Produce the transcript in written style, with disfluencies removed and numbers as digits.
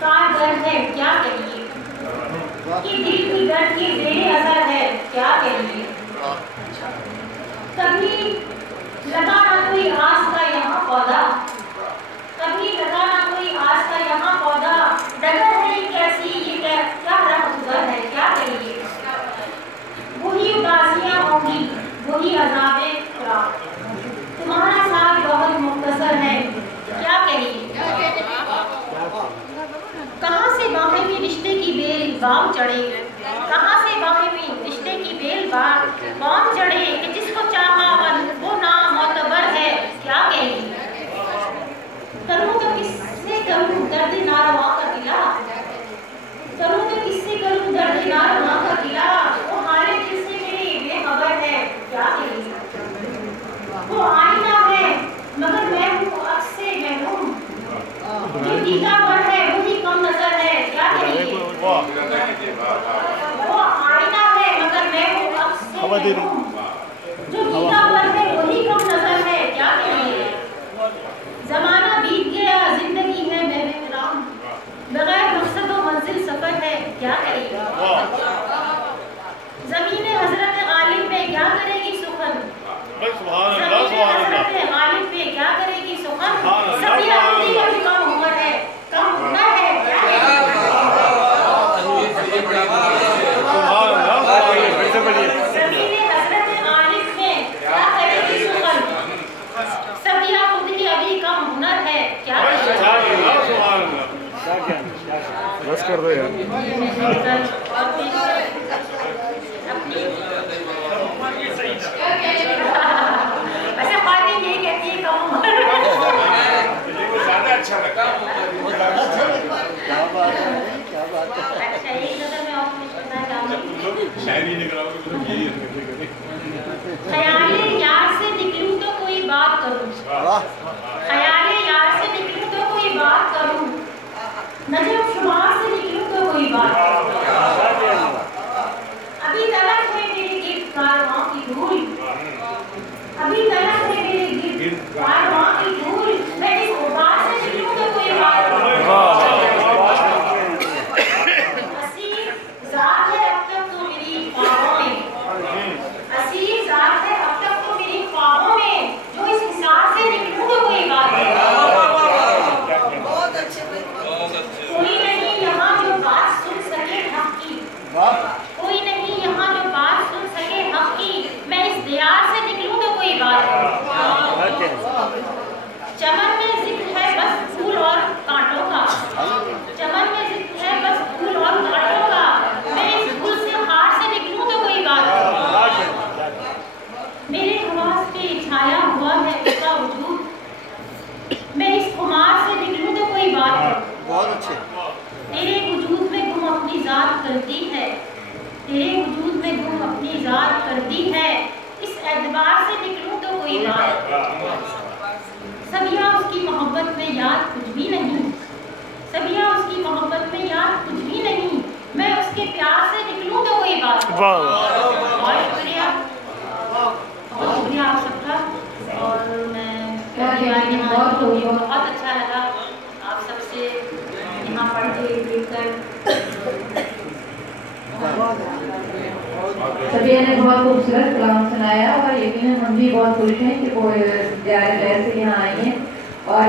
का दर्द है क्या कहिए, कि दिल की दर्द की बेअसर है क्या कहिए। कभी लगा ना कोई आस का यहाँ पौधा, कभी लगा ना कोई आस का यहाँ पौधा, डगर है ये कैसी, ये क्या रंग है क्या कहिए। वही उदासियां होंगी वही अज़ाबे फ़िराक़, तुम्हारा साथ बहुत मुख्तसर है क्या कहिए। कहाँ से बाहें में रिश्ते की बेल बाम चढ़े, कहाँ से बाहें में रिश्ते की बेल बाम चढ़े, कि जिसको चाहा वो नामोतबर है क्या कहेंगे। करूँ तो किससे करूँ दर्द नारवा का गिला, करूँ तो किससे करूँ दर्द नारवा का गिला, वो हाले दिल से मेरे बेखबर है क्या कहेंगे। वो आईना है मगर मैं हूँ अक्स से महरूम, जो टीका पर है वही कम नजर है क्या कहेंगे। वो आईना है मगर मैं हूँ अक्स से महरूम, जो टीका पर है वही कम नजर है क्या कहेंगे। जमाना बीत गया जिंदगी है बेहतराम, बगैर मकसद व मंजिल सफर है क्या करेगी। ज़मीने हजरत आलिम पे क्या करेगी सुखन, ज़मीने हजरत आलिम पे क्या करेगी सुखन, सदियां होती है कम उम्र है, कम हुनर है क्या करेगी। ज़मीने हजरत आलिम पे क्या करेगी सुखन, सदियां खुद ही अभी कम हुनर है क्या करेगी। बस कर दो यार। वैसे बातें यही कहती है कम उम्र ज़्यादा अच्छा लगा। क्या बात है, क्या बात है। अच्छा एक नजर में और कुछ करना चाहूँगी। शायरी निकलाओगे तो यही ख्याले यार से निकलूं तो कोई बात करूं, ख्याले यार से निकलूं तो कोई बात करूं, नजम शुमार से निकलूं तो कोई बात करूं। अभी तलक है मेरे गिर्द कारवां की धूल, अभी तलक है मेरे गिर्द कारवां की धूल, मैं इस गुबार से निकलूं तो कोई बात करूं। असीर ज़ात है अब तक तो मेरी ख्वाबों में, असीर ज़ात है अब तक तो मेरी ख्वाबों में, जो इस हिसाब से निकलूं तो कोई बात नहीं। बहुत अच्छे कोई नहीं यहाँ जो बात सुन सके हक की, कोई नहीं यहाँ जो बात सुन सके हक की, मैं इस दीवार से निकलूं तो कोई बात नहीं। चमन में जिक्र है बस फूल और कांटों का, चमन में जिक्र है बस फूल और कांटों का, मैं इस फूल से हार से निकलूं तो कोई बात नहीं। मेरे हवास पे छाया हुआ है उसका वजूद, मैं इस खुमार से निकलूं तो कोई बात नहीं। बहुत अच्छे। तेरे वजूद में गुम अपनी जात करती है, तेरे वजूद में गुम अपनी जात करती है, इस एतबार से निकलूं तो कोई बात। सबिया उसकी मोहब्बत में याद कुछ भी नहीं, सबिया उसकी मोहब्बत में याद कुछ भी नहीं, मैं उसके प्यार से निकलूं तो कोई बात। बहुत शुक्रिया, बहुत शुक्रिया आप सबका। और मैं बहुत अच्छा लगा आप सबसे यहाँ पढ़ के देखकर। सबिया ने बहुत खूबसूरत कलाम सुनाया और यकीनन हम भी बहुत खुश हैं कि वो ज़्यादा से यहाँ आई हैं और